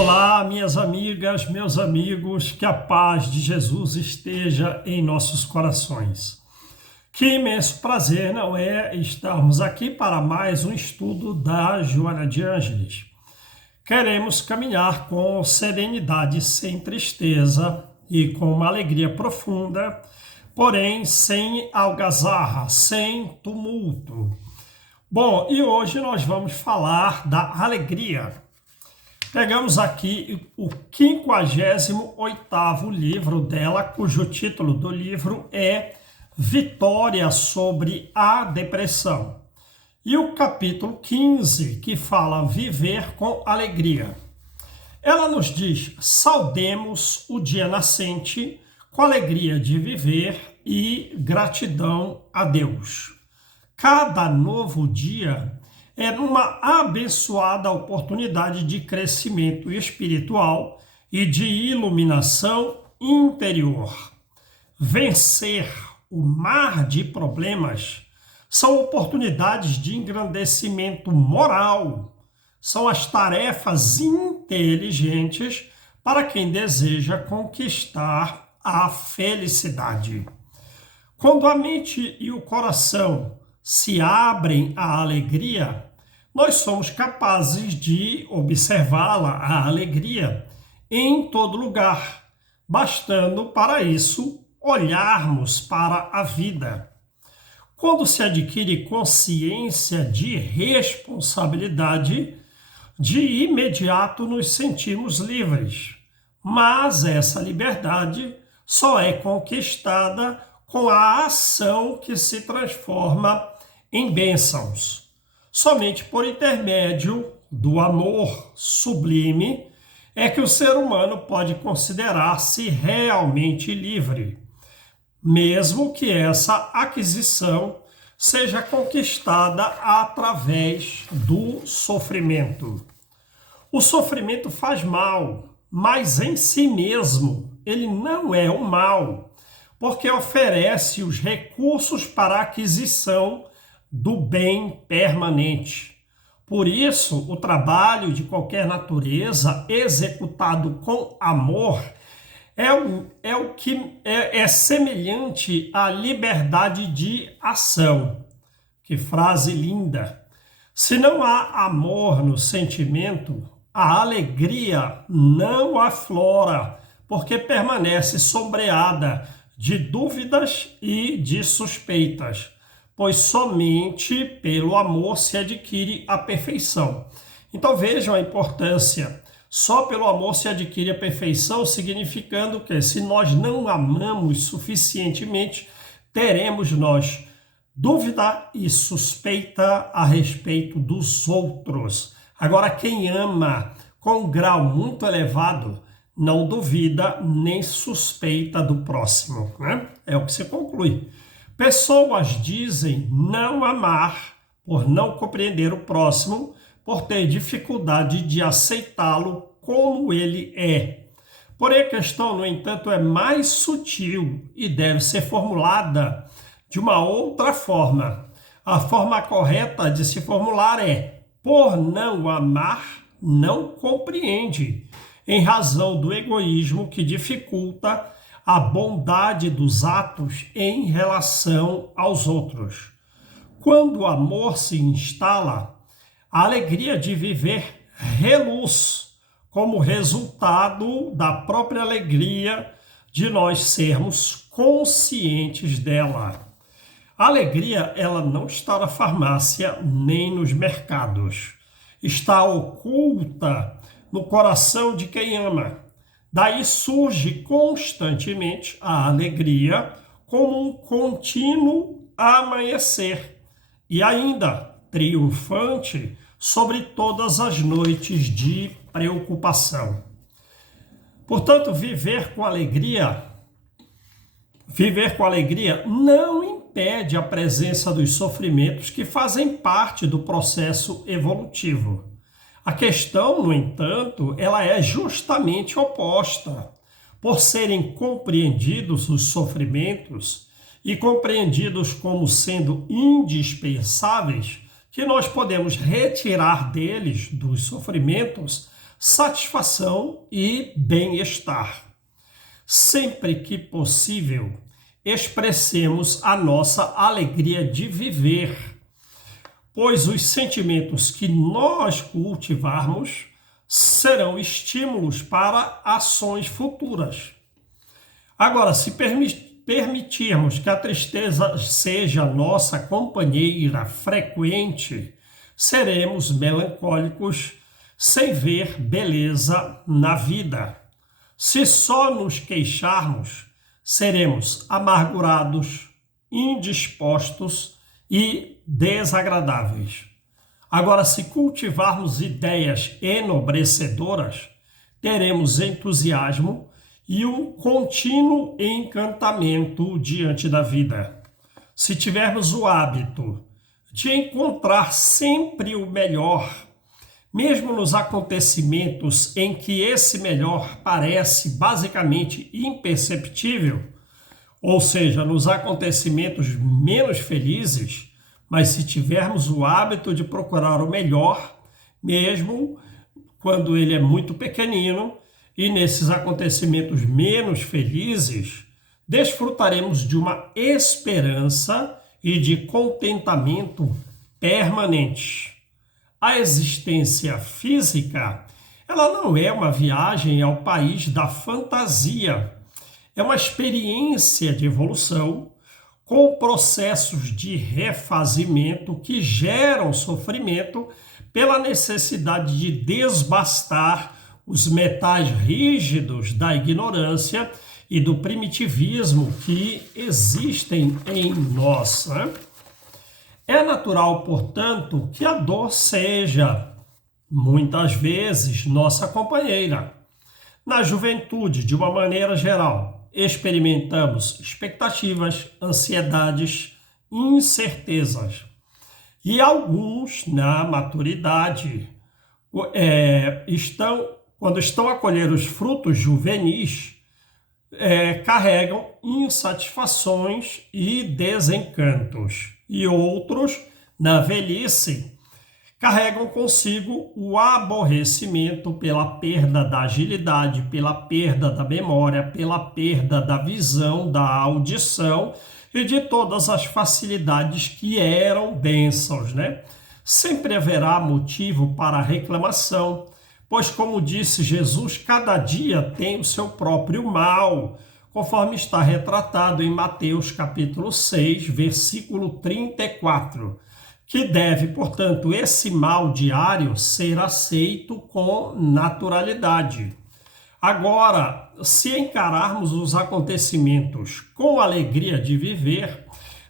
Olá, minhas amigas, meus amigos, que a paz de Jesus esteja em nossos corações. Que imenso prazer, não é, estarmos aqui para mais um estudo da Joana de Ângeles. Queremos caminhar com serenidade, sem tristeza e com uma alegria profunda, porém sem algazarra, sem tumulto. Bom, e hoje nós vamos falar da alegria. Pegamos aqui o 58º livro dela, cujo título do livro é Vitória sobre a Depressão. E o capítulo 15, que fala Viver com Alegria. Ela nos diz, saudemos o dia nascente com alegria de viver e gratidão a Deus. Cada novo dia é uma abençoada oportunidade de crescimento espiritual e de iluminação interior. Vencer o mar de problemas são oportunidades de engrandecimento moral, são as tarefas inteligentes para quem deseja conquistar a felicidade. Quando a mente e o coração se abrem à alegria, nós somos capazes de observá-la, a alegria, em todo lugar, bastando para isso olharmos para a vida. Quando se adquire consciência de responsabilidade, de imediato nos sentimos livres. Mas essa liberdade só é conquistada com a ação que se transforma em bênçãos. Somente por intermédio do amor sublime é que o ser humano pode considerar-se realmente livre, mesmo que essa aquisição seja conquistada através do sofrimento. O sofrimento faz mal, mas em si mesmo ele não é um mal, porque oferece os recursos para a aquisição do bem permanente. Por isso, o trabalho de qualquer natureza executado com amor é semelhante à liberdade de ação. Que frase linda! Se não há amor no sentimento, a alegria não aflora, porque permanece sombreada de dúvidas e de suspeitas, pois somente pelo amor se adquire a perfeição. Então vejam a importância. Só pelo amor se adquire a perfeição, significando que se nós não amamos suficientemente, teremos nós dúvida e suspeita a respeito dos outros. Agora, quem ama com um grau muito elevado, não duvida nem suspeita do próximo, né? É o que se conclui. Pessoas dizem não amar por não compreender o próximo, por ter dificuldade de aceitá-lo como ele é. Porém, a questão, no entanto, é mais sutil e deve ser formulada de uma outra forma. A forma correta de se formular é: por não amar, não compreende, em razão do egoísmo que dificulta a bondade dos atos em relação aos outros. Quando o amor se instala, a alegria de viver reluz como resultado da própria alegria de nós sermos conscientes dela. A alegria, ela não está na farmácia nem nos mercados. Está oculta no coração de quem ama. Daí surge constantemente a alegria como um contínuo amanhecer e ainda triunfante sobre todas as noites de preocupação. Portanto, viver com alegria não impede a presença dos sofrimentos que fazem parte do processo evolutivo. A questão, no entanto, ela é justamente oposta. Por serem compreendidos os sofrimentos e compreendidos como sendo indispensáveis, que nós podemos retirar deles, dos sofrimentos, satisfação e bem-estar. Sempre que possível, expressemos a nossa alegria de viver, pois os sentimentos que nós cultivarmos serão estímulos para ações futuras. Agora, se permitirmos que a tristeza seja nossa companheira frequente, seremos melancólicos sem ver beleza na vida. Se só nos queixarmos, seremos amargurados, indispostos e desagradáveis. Agora, se cultivarmos ideias enobrecedoras, teremos entusiasmo e um contínuo encantamento diante da vida. Se tivermos o hábito de encontrar sempre o melhor, mesmo nos acontecimentos em que esse melhor parece basicamente imperceptível, ou seja, nos acontecimentos menos felizes, mas se tivermos o hábito de procurar o melhor, mesmo quando ele é muito pequenino, e nesses acontecimentos menos felizes, desfrutaremos de uma esperança e de contentamento permanentes. A existência física, ela não é uma viagem ao país da fantasia. É uma experiência de evolução com processos de refazimento que geram sofrimento pela necessidade de desbastar os metais rígidos da ignorância e do primitivismo que existem em nós, né? É natural, portanto, que a dor seja, muitas vezes, nossa companheira. Na juventude, de uma maneira geral, experimentamos expectativas, ansiedades, incertezas. E alguns, na maturidade, quando estão a colher os frutos juvenis, carregam insatisfações e desencantos. E outros, na velhice, carregam consigo o aborrecimento pela perda da agilidade, pela perda da memória, pela perda da visão, da audição e de todas as facilidades que eram bênçãos, né? Sempre haverá motivo para a reclamação, pois, como disse Jesus, cada dia tem o seu próprio mal, conforme está retratado em Mateus capítulo 6, versículo 34, que deve, portanto, esse mal diário ser aceito com naturalidade. Agora, se encararmos os acontecimentos com alegria de viver,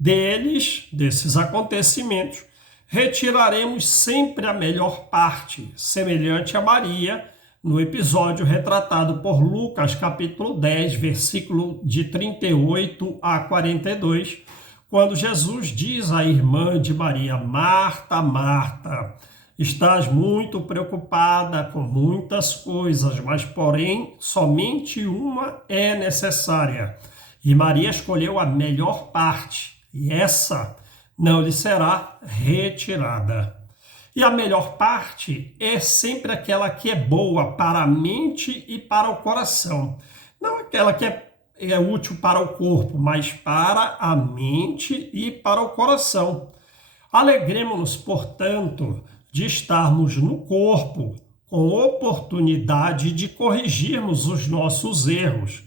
desses acontecimentos, retiraremos sempre a melhor parte, semelhante a Maria, no episódio retratado por Lucas, capítulo 10, versículo de 38 a 42, quando Jesus diz à irmã de Maria: Marta, Marta, estás muito preocupada com muitas coisas, mas, porém, somente uma é necessária. E Maria escolheu a melhor parte, e essa não lhe será retirada. E a melhor parte é sempre aquela que é boa para a mente e para o coração. Não aquela que é útil para o corpo, mas para a mente e para o coração. Alegremo-nos, portanto, de estarmos no corpo, com oportunidade de corrigirmos os nossos erros,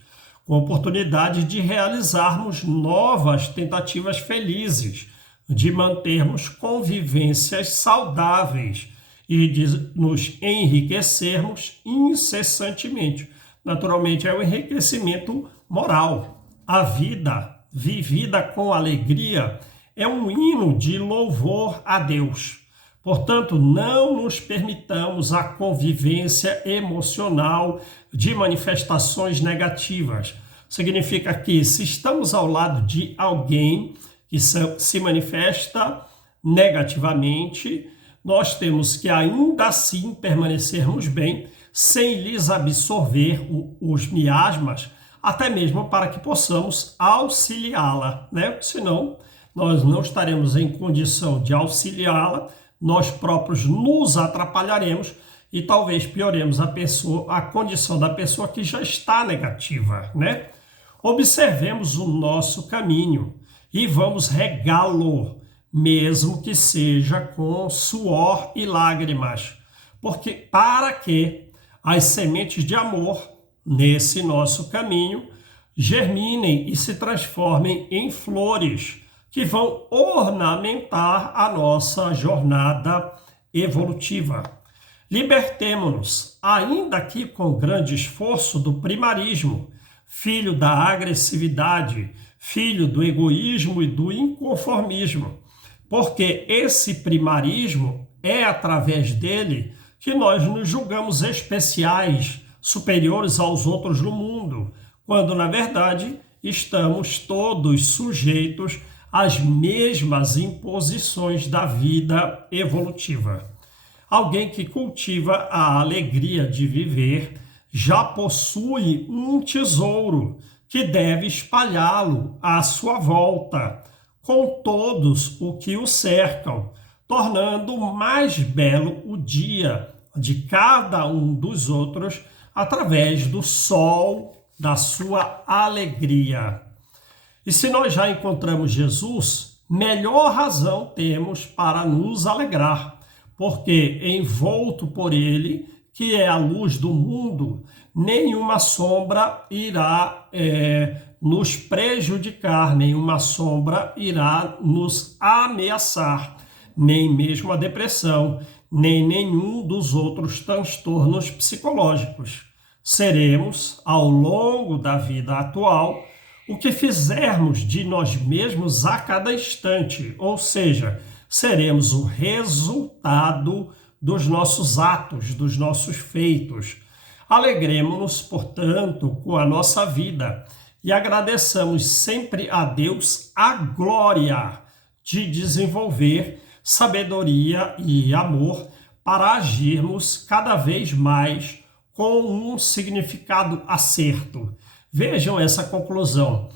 com oportunidade de realizarmos novas tentativas felizes, de mantermos convivências saudáveis e de nos enriquecermos incessantemente. Naturalmente, é o enriquecimento moral. A vida vivida com alegria é um hino de louvor a Deus. Portanto, não nos permitamos a convivência emocional de manifestações negativas. Significa que, se estamos ao lado de alguém que se manifesta negativamente, nós temos que ainda assim permanecermos bem, sem lhes absorver os miasmas, até mesmo para que possamos auxiliá-la, né? Senão, nós não estaremos em condição de auxiliá-la, nós próprios nos atrapalharemos e talvez pioremos a condição da pessoa que já está negativa, né? Observemos o nosso caminho e vamos regá-lo, mesmo que seja com suor e lágrimas, porque para que as sementes de amor nesse nosso caminho germinem e se transformem em flores que vão ornamentar a nossa jornada evolutiva. Libertemo-nos, ainda que com grande esforço, do primarismo, filho da agressividade, filho do egoísmo e do inconformismo, porque esse primarismo é através dele que nós nos julgamos especiais, superiores aos outros no mundo, quando na verdade estamos todos sujeitos às mesmas imposições da vida evolutiva. Alguém que cultiva a alegria de viver já possui um tesouro que deve espalhá-lo à sua volta, com todos o que o cercam, tornando mais belo o dia de cada um dos outros através do sol da sua alegria. E se nós já encontramos Jesus, melhor razão temos para nos alegrar, porque envolto por ele, que é a luz do mundo, nenhuma sombra irá nos prejudicar, nenhuma sombra irá nos ameaçar, nem mesmo a depressão, nem nenhum dos outros transtornos psicológicos. Seremos, ao longo da vida atual, o que fizermos de nós mesmos a cada instante, ou seja, seremos o resultado dos nossos atos, dos nossos feitos. Alegremo-nos, portanto, com a nossa vida e agradeçamos sempre a Deus a glória de desenvolver sabedoria e amor para agirmos cada vez mais com um significado acerto. Vejam essa conclusão.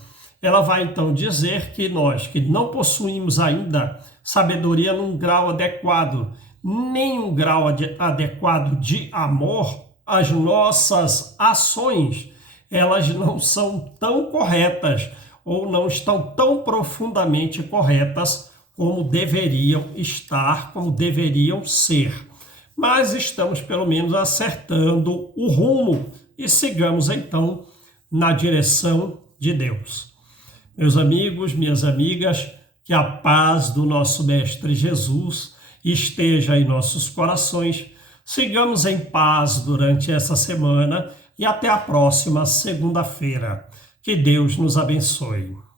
Ela vai então dizer que nós que não possuímos ainda sabedoria num grau adequado, nem um grau adequado de amor, as nossas ações, elas não são tão corretas ou não estão tão profundamente corretas como deveriam estar, como deveriam ser. Mas estamos pelo menos acertando o rumo e sigamos então na direção de Deus. Meus amigos, minhas amigas, que a paz do nosso Mestre Jesus esteja em nossos corações. Sigamos em paz durante essa semana e até a próxima segunda-feira. Que Deus nos abençoe.